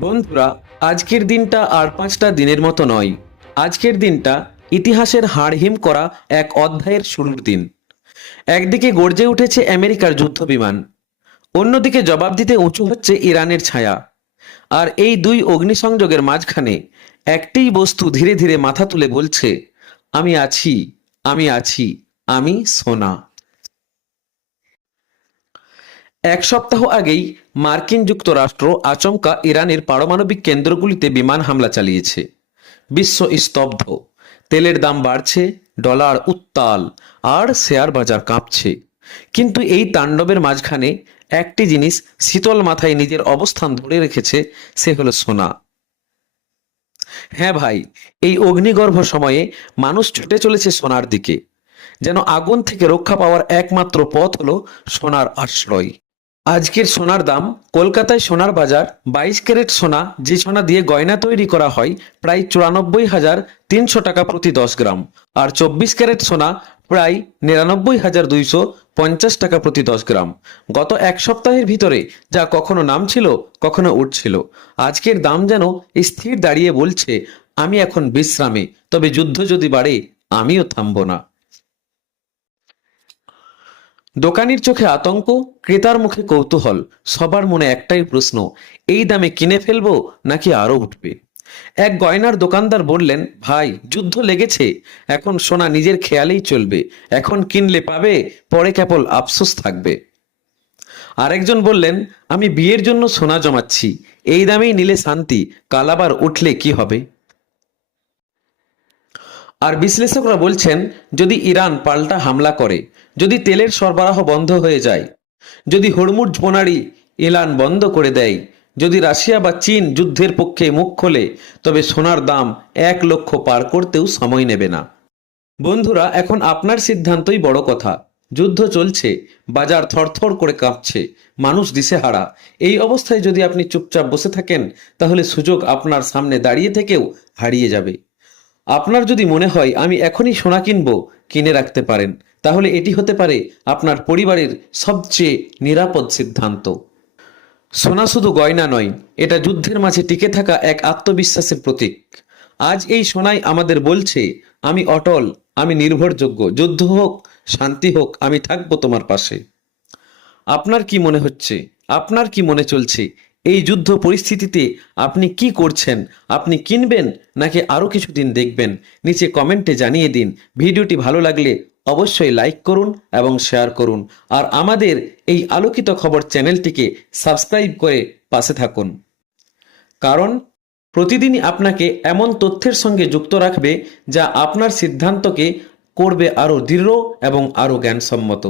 বন্ধুরা, আজকের দিনটা আর পাঁচটা দিনের মতো নয়। আজকের দিনটা ইতিহাসের হাড়হিম করা এক অধ্যায়ের শুরুর দিন। একদিকে গর্জে উঠেছে আমেরিকার যুদ্ধ বিমান অন্যদিকে জবাব দিতে উঁচু হচ্ছে ইরানের ছায়া। আর এই দুই অগ্নিসংযোগের মাঝখানে একটিই বস্তু ধীরে ধীরে মাথা তুলে বলছে, আমি আছি আমি আছি, আমি সোনা। এক সপ্তাহ আগেই মার্কিন যুক্তরাষ্ট্র আচমকা ইরানের পারমাণবিক কেন্দ্রগুলিতে বিমান হামলা চালিয়েছে। বিশ্ব স্তব্ধ। তেলের দাম বাড়ছে, ডলার উত্তাল, আর শেয়ার বাজার কাঁপছে। কিন্তু এই তাণ্ডবের মাঝখানে একটি জিনিস শীতল মাথায় নিজের অবস্থান ধরে রেখেছে, সে হলো সোনা। হ্যাঁ ভাই, এই অগ্নিগর্ভ সময়ে মানুষ ছুটে চলেছে সোনার দিকে। যেন আগুন থেকে রক্ষা পাওয়ার একমাত্র পথ হলো সোনার আশ্রয়। আজকের সোনার দাম, কলকাতায় সোনার বাজার, বাইশ ক্যারেট সোনা, যে সোনা দিয়ে গয়না তৈরি করা হয়, প্রায় চুরানব্বই হাজার তিনশো টাকা প্রতি দশ গ্রাম। আর চব্বিশ ক্যারেট সোনা, প্রায় নিরানব্বই হাজার দুইশো পঞ্চাশ টাকা প্রতি দশ গ্রাম। গত এক সপ্তাহের ভিতরে যা কখনো নামছিল, কখনো উঠছিল। আজকের দাম যেন স্থির দাঁড়িয়ে বলছে, আমি এখন বিশ্রামে, তবে যুদ্ধ যদি বাড়ে, আমিও থামবো না। দোকানির চোখে আতঙ্ক, ক্রেতার মুখে কৌতূহল, সবার মনে একটাই প্রশ্ন, এই দামে কিনে ফেলব নাকি আরও উঠবে? এক গয়নার দোকানদার বললেন, ভাই, যুদ্ধ লেগেছে, এখন সোনা নিজের খেয়ালেই চলবে, এখন কিনলে পাবে, পরে কেবল আফসোস থাকবে। আরেকজন বললেন, আমি বিয়ের জন্য সোনা জমাচ্ছি, এই দামেই নিলে শান্তি কালাবার উঠলে কি হবে? আর বিশ্লেষকরা বলছেন, যদি ইরান পাল্টা হামলা করে, যদি তেলের সরবরাহ বন্ধ হয়ে যায়, যদি হরমুজ প্রণালী ইরান বন্ধ করে দেয়, যদি রাশিয়া বা চীন যুদ্ধের পক্ষে মুখ খোলে, তবে সোনার দাম এক লক্ষ পার করতেও সময় নেবে না। বন্ধুরা, এখন আপনার সিদ্ধান্তই বড় কথা। যুদ্ধ চলছে, বাজার থরথর করে কাঁপছে, মানুষ দিশেহারা। এই অবস্থায় যদি আপনি চুপচাপ বসে থাকেন, তাহলে সুযোগ আপনার সামনে দাঁড়িয়ে থেকেও হারিয়ে যাবে। আপনার যদি মনে হয় আমি এখনই সোনা কিনব, কিনে রাখতে পারেন, তাহলে এটি হতে পারে আপনার পরিবারের সবচেয়ে নিরাপদ সিদ্ধান্ত। সোনা শুধু গয়না নয়, এটা যুদ্ধের মাঝে টিকে থাকা এক আত্মবিশ্বাসের প্রতীক। আজ এই সোনাই আমাদের বলছে, আমি অটল, আমি নির্ভরযোগ্য, যুদ্ধ হোক, শান্তি হোক, আমি থাকব তোমার পাশে। আপনার কি মনে হচ্ছে? আপনার কি মনে চলছে? এই যুদ্ধ পরিস্থিতিতে আপনি কি করছেন? আপনি কিনবেন নাকি আরও কিছুদিন দেখবেন? নিচে কমেন্টে জানিয়ে দিন। ভিডিওটি ভালো লাগলে অবশ্যই লাইক করুন এবং শেয়ার করুন। আর আমাদের এই আলোকিত খবর চ্যানেলটিকে সাবস্ক্রাইব করে পাশে থাকুন। কারণ প্রতিদিনই আপনাকে এমন তথ্যের সঙ্গে যুক্ত রাখবে যা আপনার সিদ্ধান্তকে করবে আরও দৃঢ় এবং আরও জ্ঞানসম্মত।